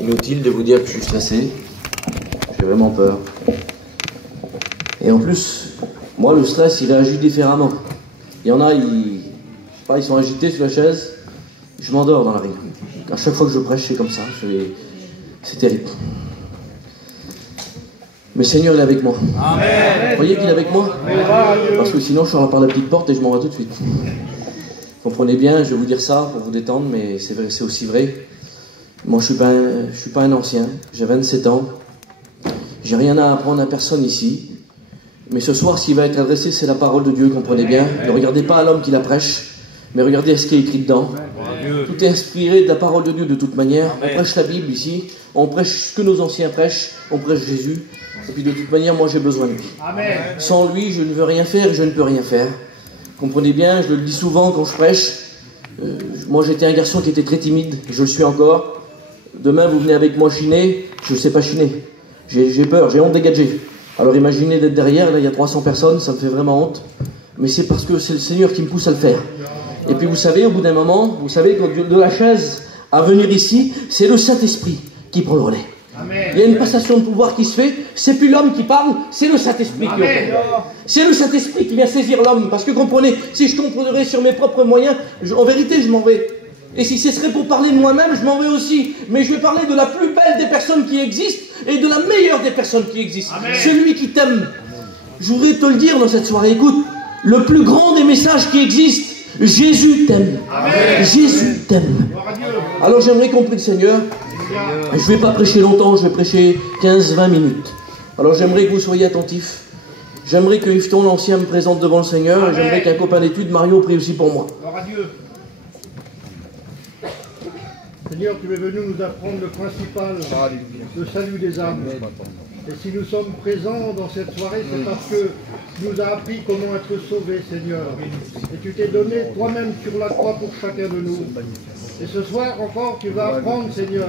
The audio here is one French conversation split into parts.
inutile de vous dire que je suis stressé. J'ai vraiment peur. Et en plus, moi, le stress, il réagit différemment. Il y en a, ils sont agités sur la chaise. Je m'endors dans la rue. À chaque fois que je prêche, c'est comme ça. C'est terrible. Mais Seigneur, il est avec moi. Amen. Vous croyez qu'il est avec moi? Parce que sinon, je sors par la petite porte et je m'en vais tout de suite. Comprenez bien, je vais vous dire ça pour vous détendre, mais c'est vrai, c'est aussi vrai. Moi, je suis pas un ancien. J'ai 27 ans. J'ai rien à apprendre à personne ici. Mais ce soir, ce qui va être adressé, c'est la parole de Dieu, comprenez bien. Ne regardez pas à l'homme qui la prêche, mais regardez ce qui est écrit dedans. Tout est inspiré de la parole de Dieu de toute manière. On prêche la Bible ici, on prêche ce que nos anciens prêchent, on prêche Jésus. Et puis de toute manière, moi j'ai besoin de lui. Sans lui, je ne veux rien faire et je ne peux rien faire. Comprenez bien, je le dis souvent quand je prêche. Moi j'étais un garçon qui était très timide, je le suis encore. Demain vous venez avec moi chiner, je ne sais pas chiner. J'ai peur, j'ai honte des gadgets. Alors imaginez d'être derrière, là il y a 300 personnes, ça me fait vraiment honte. Mais c'est parce que c'est le Seigneur qui me pousse à le faire. Et puis vous savez, au bout d'un moment, vous savez, de la chaise à venir ici, c'est le Saint-Esprit qui prend le relais. Amen. Il y a une passation de pouvoir qui se fait, c'est plus l'homme qui parle, c'est le Saint-Esprit qui opère. C'est le Saint-Esprit qui vient saisir l'homme. Parce que comprenez, si je comprendrais sur mes propres moyens, en vérité je m'en vais. Et si ce serait pour parler de moi-même, je m'en vais aussi. Mais je vais parler de la plus belle des personnes qui existent et de la meilleure des personnes qui existent. Amen. Celui qui t'aime. Je voudrais te le dire dans cette soirée. Écoute, le plus grand des messages qui existent, Jésus t'aime. Amen. Jésus t'aime. Alors j'aimerais qu'on prie le Seigneur. Je ne vais pas prêcher longtemps, je vais prêcher 15-20 minutes. Alors j'aimerais que vous soyez attentifs. J'aimerais que Yveton l'Ancien me présente devant le Seigneur. Amen. Et j'aimerais qu'un copain d'études, Mario, prie aussi pour moi. Seigneur, tu es venu nous apprendre le principal, le salut des âmes. Et si nous sommes présents dans cette soirée, c'est parce que tu nous as appris comment être sauvés, Seigneur. Et tu t'es donné toi-même sur la croix pour chacun de nous. Et ce soir encore, tu vas apprendre, Seigneur,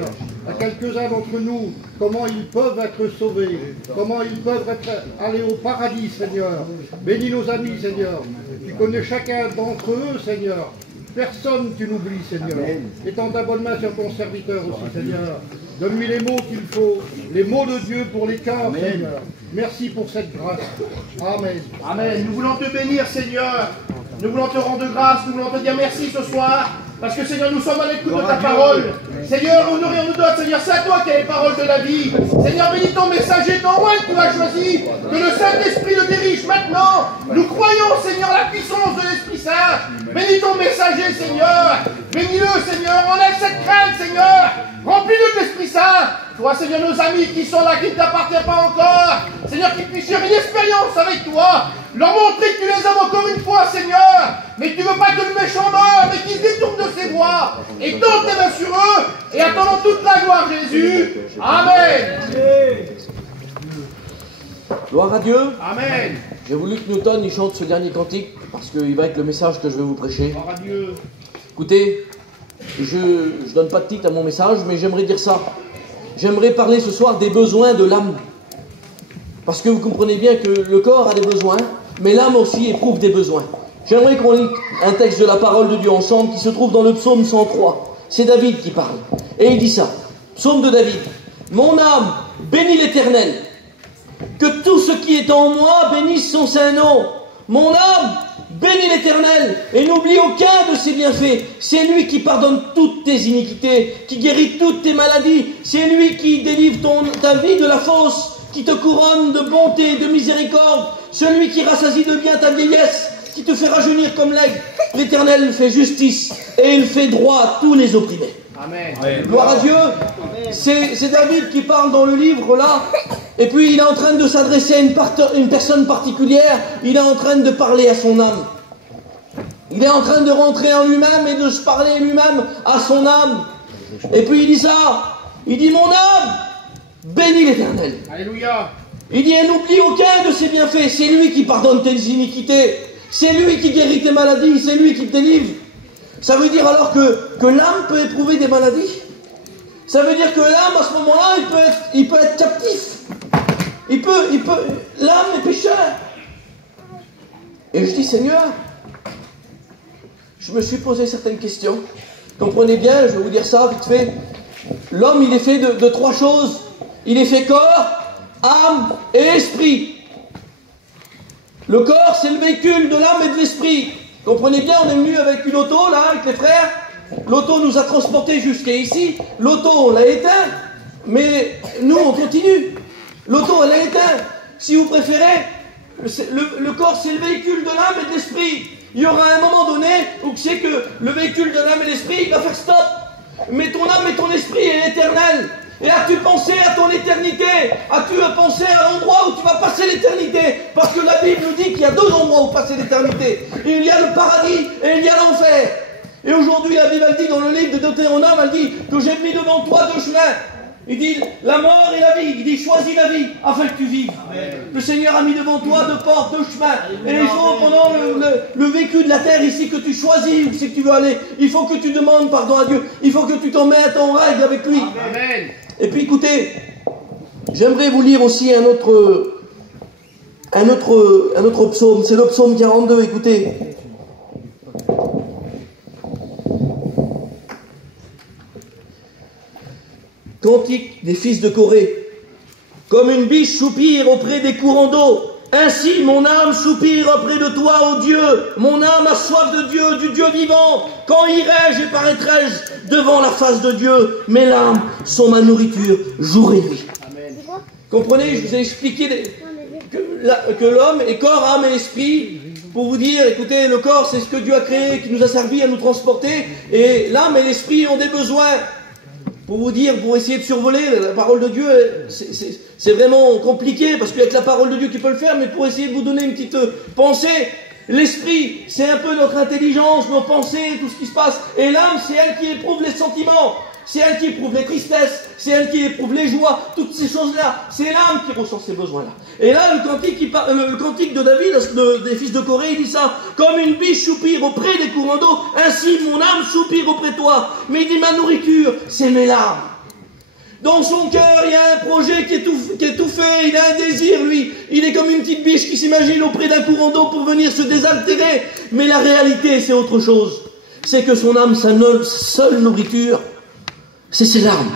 à quelques-uns d'entre nous, comment ils peuvent être sauvés, comment ils peuvent aller au paradis, Seigneur. Bénis nos amis, Seigneur. Tu connais chacun d'entre eux, Seigneur. Personne tu n'oublies, Seigneur. Étends ta bonne main sur ton serviteur aussi, Seigneur. Donne-lui les mots qu'il faut, les mots de Dieu pour les cœurs, Seigneur. Merci pour cette grâce. Amen. Amen. Nous voulons te bénir, Seigneur. Nous voulons te rendre grâce, nous voulons te dire merci ce soir. Parce que Seigneur, nous sommes à l'écoute de ta parole. Seigneur, honorons-nous d'autres. Seigneur, c'est à toi qui as les paroles de la vie. Seigneur, bénis ton messager, ton roi que tu as choisi. Que le Saint-Esprit le dirige maintenant. Nous croyons, Seigneur, la puissance de l'Esprit Saint. Bénis ton messager, Seigneur. Bénis-le, Seigneur. Enlève cette crainte, Seigneur. Remplis-le de l'Esprit Saint. Toi, Seigneur, nos amis qui sont là, qui ne t'appartiennent pas encore. Seigneur, qu'ils puissent faire une expérience avec toi. Leur montrer que tu les aimes encore une fois, Seigneur. Mais tu ne veux pas que le méchant meure, mais qu'il se détourne de ses voies. Et tends tes mains sur eux. Et attendons toute la gloire, Jésus. Amen. Gloire à Dieu. Amen. J'ai voulu que Newton il chante ce dernier cantique parce qu'il va être le message que je vais vous prêcher. Gloire à Dieu. Écoutez, je ne donne pas de titre à mon message, mais j'aimerais dire ça. J'aimerais parler ce soir des besoins de l'âme. Parce que vous comprenez bien que le corps a des besoins, mais l'âme aussi éprouve des besoins. J'aimerais qu'on lit un texte de la parole de Dieu ensemble qui se trouve dans le psaume 103. C'est David qui parle. Et il dit ça. Psaume de David. Mon âme bénit l'Éternel. Que tout ce qui est en moi bénisse son saint nom. Mon âme bénit l'Éternel et n'oublie aucun de ses bienfaits. C'est lui qui pardonne toutes tes iniquités, qui guérit toutes tes maladies. C'est lui qui délivre ta vie de la fosse, qui te couronne de bonté et de miséricorde. Celui qui rassasie de bien ta vieillesse, qui te fait rajeunir comme l'aigle. L'Éternel fait justice et il fait droit à tous les opprimés. Amen. Gloire à Dieu. C'est David qui parle dans le livre là. Et puis il est en train de s'adresser à une personne particulière. Il est en train de parler à son âme. Il est en train de rentrer en lui-même et de se parler lui-même à son âme. Et puis il dit ça. Il dit mon âme bénis l'Éternel. Alléluia. Il dit n'oublie aucun de ses bienfaits. C'est lui qui pardonne tes iniquités. C'est lui qui guérit tes maladies. C'est lui qui te délivre. Ça veut dire alors que l'âme peut éprouver des maladies. Ça veut dire que l'âme, à ce moment-là, il peut être captif. L'âme est pécheur. Et je dis, Seigneur, je me suis posé certaines questions. Comprenez bien, je vais vous dire ça vite fait. l'homme, il est fait de trois choses. Il est fait corps, âme et esprit. Le corps, c'est le véhicule de l'âme et de l'esprit. Comprenez bien, on est venu avec une auto, là, avec les frères. L'auto nous a transportés jusqu'à ici. L'auto, on l'a éteint. Mais nous, on continue. L'auto, elle est éteinte. Si vous préférez, le corps, c'est le véhicule de l'âme et de l'esprit. Il y aura un moment donné où c'est que le véhicule de l'âme et de l'esprit, il va faire stop. Mais ton âme et ton esprit est éternel. Et as-tu pensé à ton éternité? As-tu pensé à l'endroit où tu vas passer l'éternité? Parce que la Bible nous dit qu'il y a deux endroits où passer l'éternité. Il y a le paradis et il y a l'enfer. Et aujourd'hui, la Bible, elle dit dans le livre de Deutéronome, elle dit que j'ai mis devant toi deux chemins. Il dit la mort et la vie. Il dit choisis la vie afin que tu vives. Amen. Le Seigneur a mis devant toi deux portes, deux chemins. Et il faut pendant le vécu de la terre ici que tu choisis où c'est que tu veux aller. Il faut que tu demandes pardon à Dieu. Il faut que tu t'en mettes en règle avec lui. Amen. Et puis écoutez, j'aimerais vous lire aussi un autre psaume. C'est le psaume 42. Écoutez. Cantique des fils de Corée. Comme une biche soupire auprès des courants d'eau, ainsi mon âme soupire auprès de toi, ô Dieu. Mon âme a soif de Dieu, du Dieu vivant. Quand irai-je et paraîtrai-je devant la face de Dieu? Mes larmes sont ma nourriture jour et nuit. Amen. Comprenez, je vous ai expliqué que l'homme est corps, âme et esprit. Pour vous dire, écoutez, le corps c'est ce que Dieu a créé, qui nous a servi à nous transporter. Et l'âme et l'esprit ont des besoins. Pour vous dire, pour essayer de survoler, la parole de Dieu, c'est vraiment compliqué, parce qu'il n'y a que la parole de Dieu qui peut le faire, mais pour essayer de vous donner une petite pensée, l'esprit, c'est un peu notre intelligence, nos pensées, tout ce qui se passe, et l'âme, c'est elle qui éprouve les sentiments, c'est elle qui éprouve les tristesses, c'est elle qui éprouve les joies, toutes ces choses-là, c'est l'âme qui ressent ces besoins-là. Et là, le cantique de David, des fils de Corée, il dit ça, comme une biche soupire auprès des courants d'eau, ainsi mon âme soupire auprès de toi. Mais il dit, ma nourriture, c'est mes larmes. Dans son cœur, il y a un projet qui est étouffé, il a un désir, lui. Il est comme une petite biche qui s'imagine auprès d'un courant d'eau pour venir se désaltérer. Mais la réalité, c'est autre chose. C'est que son âme, sa seule nourriture, c'est ses larmes.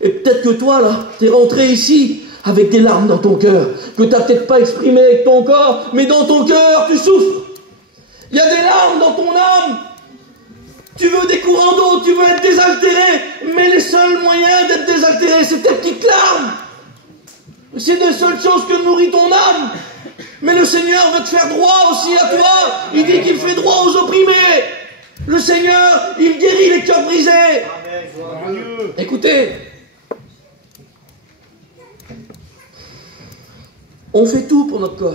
Et peut-être que toi, là, t'es rentré ici avec des larmes dans ton cœur, que tu n'as peut-être pas exprimé avec ton corps, mais dans ton cœur, tu souffres. Il y a des larmes dans ton âme. Tu veux des courants d'eau, tu veux être désaltéré, mais les seuls moyens d'être désaltéré, c'est tes petites larmes. C'est les seules choses que nourrit ton âme. Mais le Seigneur veut te faire droit aussi à toi. Il dit qu'il fait droit aux opprimés. Le Seigneur, il guérit les cœurs brisés. Amen. Écoutez, on fait tout pour notre corps.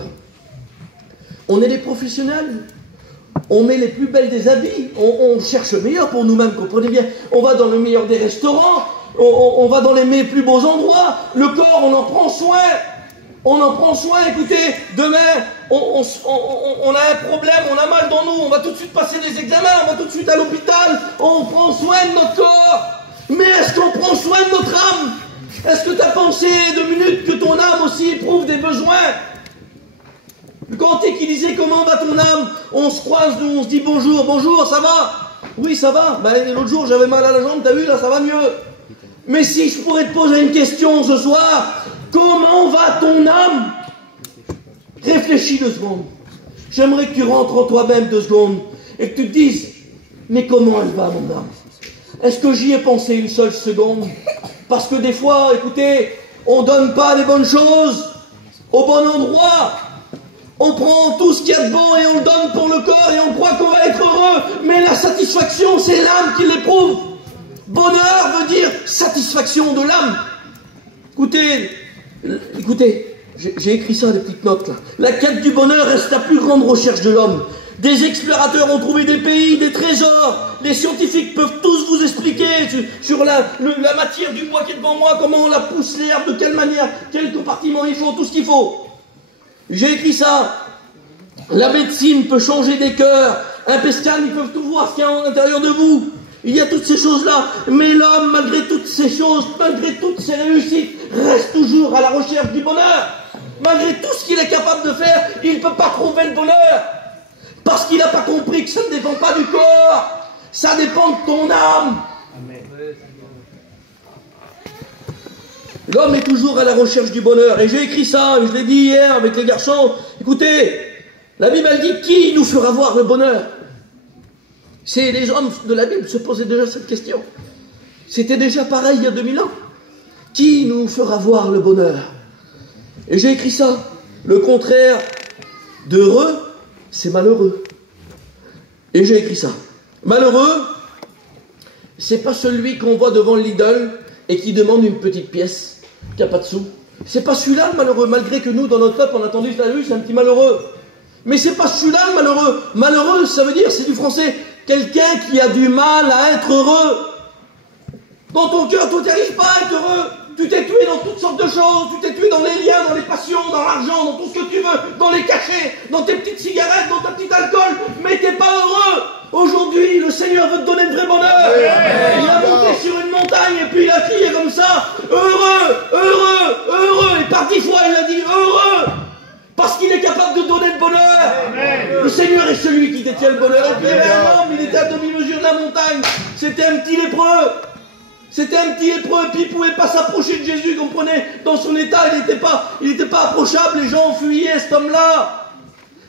On est des professionnels. On met les plus belles des habits. On cherche le meilleur pour nous-mêmes, comprenez bien. On va dans le meilleur des restaurants. On va dans les plus beaux endroits. Le corps, on en prend soin. On en prend soin. Écoutez, demain, on a un problème, on a mal dans nous. On va tout de suite passer des examens. On va tout de suite à l'hôpital. On prend soin de notre corps. Mais est-ce qu'on prend soin de notre âme? Est-ce que tu as pensé 2 minutes que ton âme aussi éprouve des besoins? Le cantique qui disait comment va ton âme? On se croise, nous, on se dit bonjour, bonjour, ça va? Oui, ça va. Ben, l'autre jour, j'avais mal à la jambe, t'as vu, là, ça va mieux. Mais si je pourrais te poser une question ce soir, comment va ton âme? Réfléchis 2 secondes. J'aimerais que tu rentres en toi-même 2 secondes et que tu te dises, mais comment elle va, mon âme? Est-ce que j'y ai pensé une seule seconde? Parce que des fois, écoutez, on ne donne pas les bonnes choses au bon endroit. On prend tout ce qu'il y a de bon et on le donne pour le corps et on croit qu'on va être heureux. Mais la satisfaction, c'est l'âme qui l'éprouve. Bonheur veut dire satisfaction de l'âme. Écoutez, j'ai écrit ça, des petites notes là. La quête du bonheur reste la plus grande recherche de l'homme. Des explorateurs ont trouvé des pays, des trésors. Les scientifiques peuvent tous vous expliquer sur la matière du bois qui est devant moi, comment on la pousse, l'herbe, de quelle manière, quel compartiment il faut, tout ce qu'il faut. J'ai écrit ça. La médecine peut changer des cœurs. Un pescan, ils peuvent tout voir ce qu'il y a à l'intérieur de vous. Il y a toutes ces choses-là. Mais l'homme, malgré toutes ces choses, malgré toutes ces réussites, reste toujours à la recherche du bonheur. Malgré tout ce qu'il est capable de faire, il ne peut pas trouver le bonheur. Parce qu'il n'a pas compris que ça ne dépend pas du corps. Ça dépend de ton âme. Amen. L'homme est toujours à la recherche du bonheur. Et j'ai écrit ça, je l'ai dit hier avec les garçons. Écoutez, la Bible elle dit qui nous fera voir le bonheur? C'est les hommes de la Bible se posaient déjà cette question. C'était déjà pareil il y a 2000 ans. Qui nous fera voir le bonheur? Et j'ai écrit ça. Le contraire d'heureux, c'est malheureux. Et j'ai écrit ça. Malheureux, c'est pas celui qu'on voit devant l'idole et qui demande une petite pièce, qui n'a pas de sous. C'est pas celui-là le malheureux, malgré que nous, dans notre peuple, on a entendu salut, c'est un petit malheureux. Mais c'est pas celui-là le malheureux. Malheureux, ça veut dire, c'est du français, quelqu'un qui a du mal à être heureux. Dans ton cœur, toi, tu n'arrives pas à être heureux. Tu t'es tué dans toutes sortes de choses. Tu t'es tué dans les liens, dans les passions, dans l'argent, dans tout ce que tu veux, dans les cachets, dans tes petites cigarettes, dans ta petite alcool. Mais t'es pas heureux. Aujourd'hui, le Seigneur veut te donner le vrai bonheur. Il a monté sur une montagne et puis il a crié comme ça. Heureux, heureux, heureux. Et par 10 fois, il a dit heureux. Parce qu'il est capable de donner le bonheur. Amen. Le Seigneur est celui qui détient le bonheur. Et puis il y avait un homme, il était à demi-mesure de la montagne. C'était un petit lépreux. C'était un petit lépreux, et puis il ne pouvait pas s'approcher de Jésus, comprenez? Dans son état, il n'était pas approchable, les gens fuyaient cet homme-là.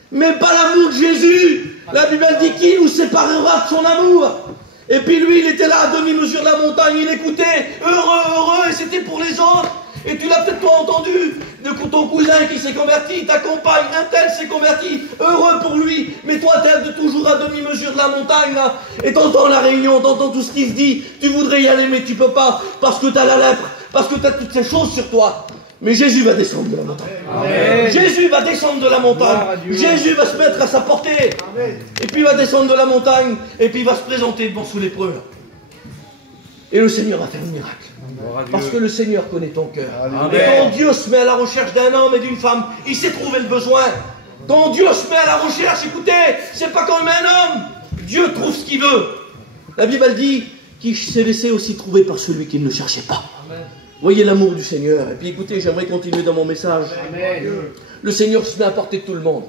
Mais pas l'amour de Jésus. La Bible dit qui nous séparera de son amour? Et puis lui, il était là à demi-mesure de la montagne, il écoutait, heureux, heureux, et c'était pour les autres. Et tu l'as peut-être toi entendu, de ton cousin qui s'est converti, ta compagne, un tel s'est converti, heureux pour lui, mais toi t'es toujours à demi-mesure de la montagne là, et t'entends la réunion, t'entends tout ce qui se dit, tu voudrais y aller mais tu peux pas, parce que t'as la lèpre, parce que t'as toutes ces choses sur toi. Mais Jésus va descendre de la montagne. Amen. Jésus va descendre de la montagne. Jésus va se mettre à sa portée. Amen. Et puis il va descendre de la montagne, et puis il va se présenter devant sous l'épreuve. Et le Seigneur va faire un miracle. Parce que le Seigneur connaît ton cœur. Et quand Dieu se met à la recherche d'un homme et d'une femme, il sait trouver le besoin. Quand Dieu se met à la recherche, écoutez, c'est pas comme un homme. Dieu trouve ce qu'il veut. La Bible dit qu'il s'est laissé aussi trouver par celui qui ne le cherchait pas. Amen. Voyez l'amour du Seigneur. Et puis écoutez, j'aimerais continuer dans mon message. Amen. Le Seigneur se met à portée de tout le monde.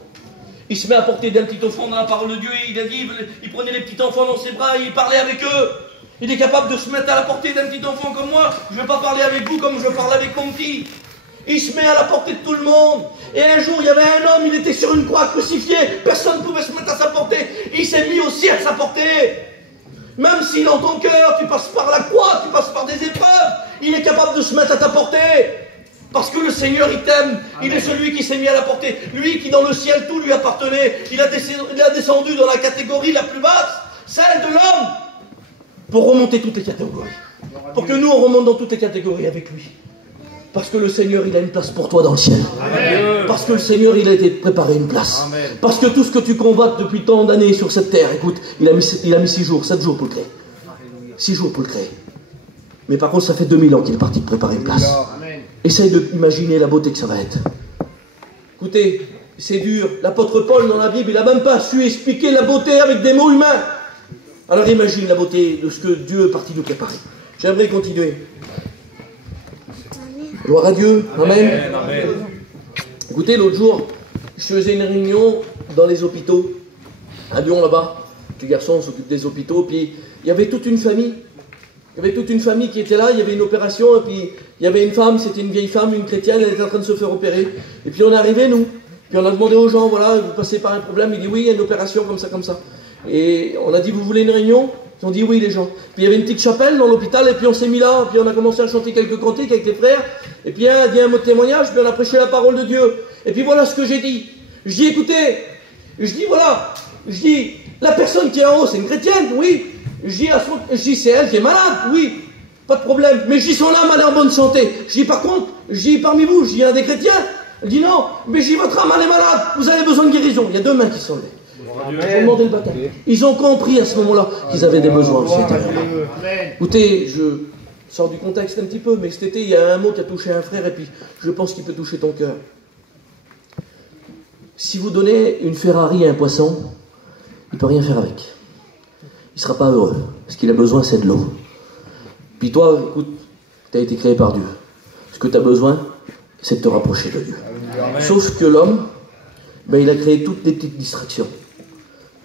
Il se met à portée d'un petit enfant dans la parole de Dieu. Il a dit, il prenait les petits enfants dans ses bras et il parlait avec eux. Il est capable de se mettre à la portée d'un petit enfant comme moi. Je ne vais pas parler avec vous comme je parle avec mon petit. Il se met à la portée de tout le monde. Et un jour, il y avait un homme, il était sur une croix crucifié. Personne ne pouvait se mettre à sa portée. Il s'est mis aussi à sa portée. Même si dans ton cœur, tu passes par la croix, tu passes par des épreuves, il est capable de se mettre à ta portée. Parce que le Seigneur, il t'aime. Il est celui qui s'est mis à la portée. Lui qui, dans le ciel, tout lui appartenait. Il a descendu dans la catégorie la plus basse, celle de l'homme, pour remonter toutes les catégories. Pour que nous, on remonte dans toutes les catégories avec lui. Parce que le Seigneur, il a une place pour toi dans le ciel. Amen. Parce que le Seigneur, il a été préparé une place. Amen. Parce que tout ce que tu convoites depuis tant d'années sur cette terre, écoute, il a mis 6 jours, 7 jours pour le créer. 6 jours pour le créer. Mais par contre, ça fait 2000 ans qu'il est parti de préparer une place. Amen. Essaye d'imaginer la beauté que ça va être. Écoutez, c'est dur. L'apôtre Paul, dans la Bible, il n'a même pas su expliquer la beauté avec des mots humains. Alors imagine la beauté de ce que Dieu est parti nous préparer. J'aimerais continuer. Gloire à Dieu. Amen. Amen. Écoutez, l'autre jour, je faisais une réunion dans les hôpitaux, à Lyon là-bas. Les garçons s'occupent des hôpitaux, puis il y avait toute une famille. Il y avait toute une famille qui était là, il y avait une opération, et puis il y avait une femme, c'était une vieille femme, une chrétienne, elle était en train de se faire opérer. Et puis on est arrivé, nous. Puis on a demandé aux gens, voilà, vous passez par un problème. Il dit oui, il y a une opération comme ça, comme ça. Et on a dit, vous voulez une réunion? Ils ont dit oui, les gens. Puis il y avait une petite chapelle dans l'hôpital, et puis on s'est mis là, puis on a commencé à chanter quelques cantiques avec les frères, et puis un a dit un mot de témoignage, puis on a prêché la parole de Dieu. Et puis voilà ce que j'ai dit. Je dis, écoutez, la personne qui est en haut, c'est une chrétienne, oui. Je dis, c'est elle qui est malade, oui, pas de problème. Mais je dis, son âme, elle est en bonne santé. Je dis, par contre, parmi vous, il y a des chrétiens. Elle dit, non, mais je dis, votre âme, elle est malade, vous avez besoin de guérison. Il y a 2 mains qui sont levées. Ils ont demandé le baptême. Ils ont compris à ce moment-là qu'ils avaient des besoins aussi intérieurs. Écoutez, je sors du contexte un petit peu, mais cet été, il y a un mot qui a touché un frère, et puis je pense qu'il peut toucher ton cœur. Si vous donnez une Ferrari à un poisson, il ne peut rien faire avec. Il ne sera pas heureux. Ce qu'il a besoin, c'est de l'eau. Puis toi, écoute, tu as été créé par Dieu. Ce que tu as besoin, c'est de te rapprocher de Dieu. Amen. Sauf que l'homme, il a créé toutes des petites distractions.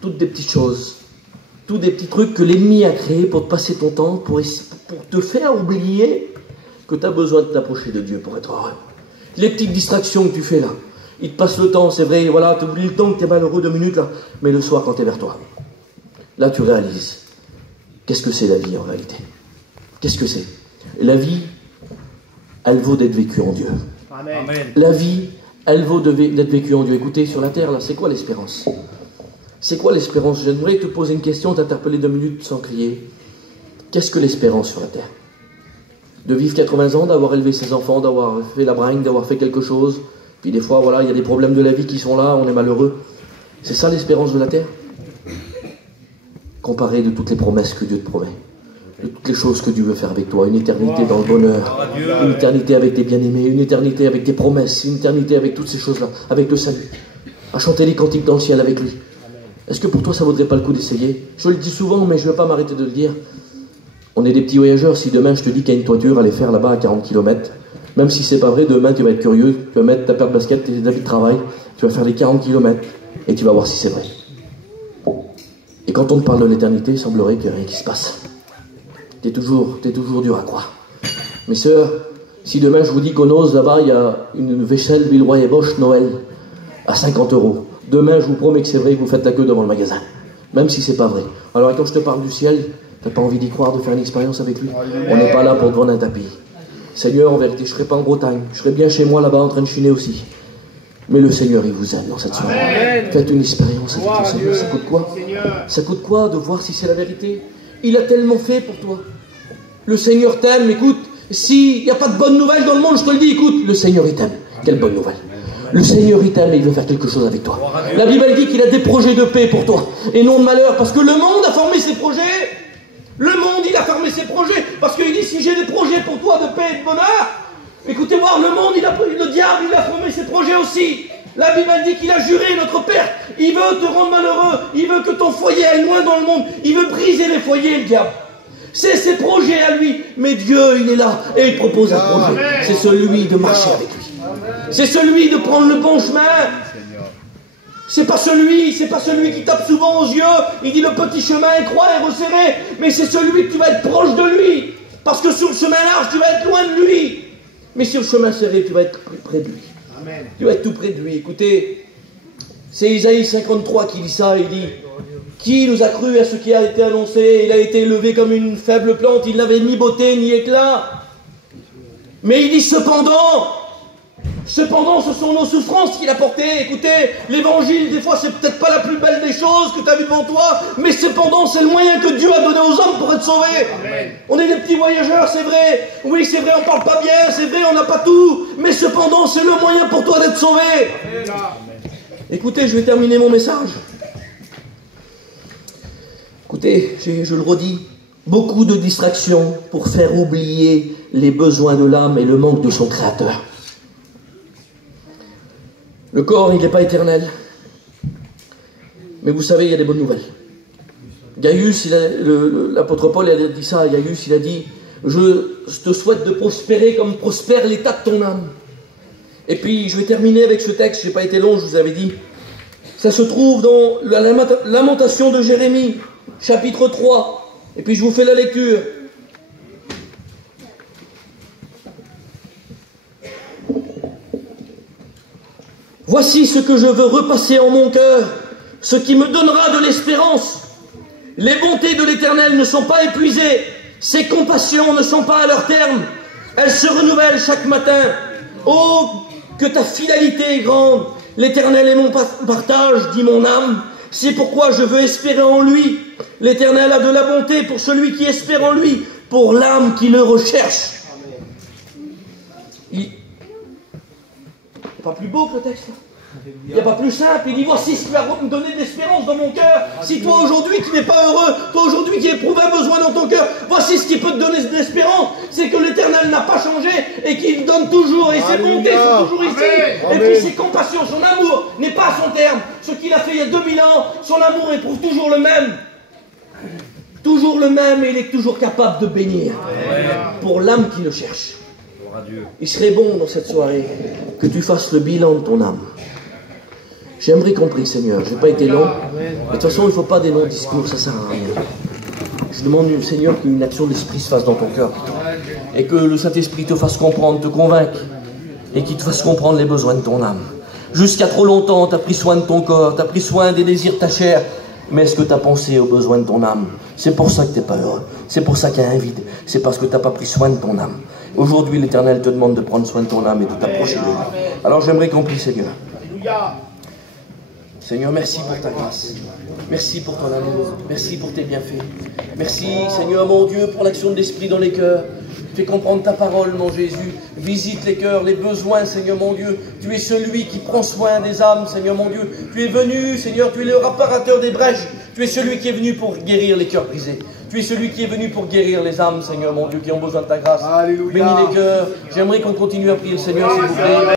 Toutes des petites choses, tous des petits trucs que l'ennemi a créés pour te passer ton temps, pour te faire oublier que tu as besoin de t'approcher de Dieu pour être heureux. Les petites distractions que tu fais là, il te passe le temps, c'est vrai, voilà, tu oublies le temps que tu es malheureux 2 minutes là, mais le soir quand tu es vers toi, là tu réalises, qu'est-ce que c'est la vie en réalité? Qu'est-ce que c'est? La vie, elle vaut d'être vécue en Dieu. Amen. La vie, elle vaut d'être vécue en Dieu. Écoutez, sur la terre, là, c'est quoi l'espérance? C'est quoi l'espérance? J'aimerais te poser une question, t'interpeller 2 minutes sans crier. Qu'est-ce que l'espérance sur la terre? De vivre 80 ans, d'avoir élevé ses enfants, d'avoir fait la bringue, d'avoir fait quelque chose. Puis des fois, voilà, il y a des problèmes de la vie qui sont là, on est malheureux. C'est ça l'espérance de la terre? Comparé de toutes les promesses que Dieu te promet, de toutes les choses que Dieu veut faire avec toi, une éternité dans le bonheur, une éternité avec tes bien-aimés, une éternité avec tes promesses, une éternité avec toutes ces choses-là, avec le salut, à chanter les cantiques dans le ciel avec lui. Est-ce que pour toi ça vaudrait pas le coup d'essayer? Je le dis souvent, mais je ne vais pas m'arrêter de le dire. On est des petits voyageurs. Si demain je te dis qu'il y a une toiture à aller faire là-bas à 40 km, même si c'est pas vrai, demain tu vas être curieux, tu vas mettre ta paire de basket, tes habits de travail, tu vas faire les 40 km et tu vas voir si c'est vrai. Et quand on te parle de l'éternité, il semblerait qu'il n'y a rien qui se passe. T'es toujours dur à croire. Mes sœurs, si demain je vous dis qu'au Nose, là-bas, il y a une vaisselle Villeroy et Bosch Noël à 50 €. Demain, je vous promets que c'est vrai que vous faites la queue devant le magasin. Même si c'est pas vrai. Alors quand je te parle du ciel, t'as pas envie d'y croire, de faire une expérience avec lui? On n'est pas là pour te vendre un tapis. Seigneur, en vérité, je serai pas en Bretagne. Je serai bien chez moi là-bas en train de chiner aussi. Mais le Seigneur, il vous aime dans cette soirée. Faites une expérience avec le Seigneur. Ça coûte quoi? Ça coûte quoi de voir si c'est la vérité? Il a tellement fait pour toi. Le Seigneur t'aime, écoute. S'il n'y a pas de bonnes nouvelles dans le monde, je te le dis, écoute, le Seigneur, il t'aime. Quelle bonne nouvelle. Le Seigneur, il t'aime et il veut faire quelque chose avec toi. La Bible dit qu'il a des projets de paix pour toi et non de malheur, parce que le monde a formé ses projets. Le monde, il a formé ses projets, parce qu'il dit, si j'ai des projets pour toi de paix et de bonheur, écoutez voir, le monde, le diable, il a formé ses projets aussi. La Bible dit qu'il a juré notre Père. Il veut te rendre malheureux. Il veut que ton foyer aille loin dans le monde. Il veut briser les foyers, le diable. C'est ses projets à lui. Mais Dieu, il est là et il propose un projet. C'est celui de marcher avec lui. C'est celui de prendre le bon chemin. C'est pas celui qui tape souvent aux yeux. Il dit le petit chemin est croix et resserré. Mais c'est celui que tu vas être proche de lui. Parce que sur le chemin large, tu vas être loin de lui. Mais sur le chemin serré, tu vas être plus près de lui. Amen. Tu vas être tout près de lui. Écoutez, c'est Isaïe 53 qui dit ça. Il dit, qui nous a cru à ce qui a été annoncé? Il a été élevé comme une faible plante. Il n'avait ni beauté ni éclat. Mais il dit cependant, ce sont nos souffrances qu'il a portées. Écoutez, l'évangile, des fois, c'est peut-être pas la plus belle des choses que tu as vues devant toi, mais cependant, c'est le moyen que Dieu a donné aux hommes pour être sauvés. Amen. On est des petits voyageurs, c'est vrai. Oui, c'est vrai, on parle pas bien, c'est vrai, on n'a pas tout, mais cependant, c'est le moyen pour toi d'être sauvé. Amen. Écoutez, je vais terminer mon message. Écoutez, je le redis, beaucoup de distractions pour faire oublier les besoins de l'âme et le manque de son Créateur. Le corps, il n'est pas éternel. Mais vous savez, il y a des bonnes nouvelles. Gaius, l'apôtre Paul, il a dit ça à Gaius, il a dit, je te souhaite de prospérer comme prospère l'état de ton âme. Et puis, je vais terminer avec ce texte, je n'ai pas été long, je vous avais dit. Ça se trouve dans la lamentation de Jérémie, chapitre 3. Et puis, je vous fais la lecture. Voici ce que je veux repasser en mon cœur, ce qui me donnera de l'espérance. Les bontés de l'Éternel ne sont pas épuisées, ses compassions ne sont pas à leur terme. Elles se renouvellent chaque matin. Oh, que ta fidélité est grande. L'Éternel est mon partage, dit mon âme. C'est pourquoi je veux espérer en lui. L'Éternel a de la bonté pour celui qui espère en lui, pour l'âme qui le recherche. Pas plus beau que le texte. Il n'y a pas plus simple. Il dit, voici ce qui va me donner de l'espérance dans mon cœur. Si toi aujourd'hui tu n'es pas heureux, toi aujourd'hui qui éprouves un besoin dans ton cœur, voici ce qui peut te donner de l'espérance. C'est que l'Éternel n'a pas changé et qu'il donne toujours. Et ses bontés sont toujours ici. Et puis ses compassions, son amour n'est pas à son terme. Ce qu'il a fait il y a 2000 ans, son amour éprouve toujours le même. Toujours le même et il est toujours capable de bénir. Pour l'âme qui le cherche. Il serait bon dans cette soirée que tu fasses le bilan de ton âme. J'aimerais compris, Seigneur. Je n'ai pas été long. Mais de toute façon, il ne faut pas des longs discours, ça ne sert à rien. Je demande, Seigneur, qu'une action d'esprit se fasse dans ton cœur. Et que le Saint-Esprit te fasse comprendre, te convaincre. Et qu'il te fasse comprendre les besoins de ton âme. Jusqu'à trop longtemps, tu as pris soin de ton corps, tu as pris soin des désirs de ta chair. Mais est-ce que tu as pensé aux besoins de ton âme? C'est pour ça que tu n'es pas heureux. C'est pour ça qu'il y a un vide. C'est parce que tu n'as pas pris soin de ton âme. Aujourd'hui, l'Éternel te demande de prendre soin de ton âme et de t'approcher de lui. Alors j'aimerais qu'on prie, Seigneur. Seigneur, merci pour ta grâce. Merci pour ton amour. Merci pour tes bienfaits. Merci, Seigneur, mon Dieu, pour l'action de l'Esprit dans les cœurs. Fais comprendre ta parole, mon Jésus. Visite les cœurs, les besoins, Seigneur, mon Dieu. Tu es celui qui prend soin des âmes, Seigneur, mon Dieu. Tu es venu, Seigneur, tu es le réparateur des brèches. Tu es celui qui est venu pour guérir les cœurs brisés. Tu es celui qui est venu pour guérir les âmes, Seigneur, mon Dieu, qui ont besoin de ta grâce. Alléluia. Bénis les cœurs. J'aimerais qu'on continue à prier le Seigneur, s'il vous plaît.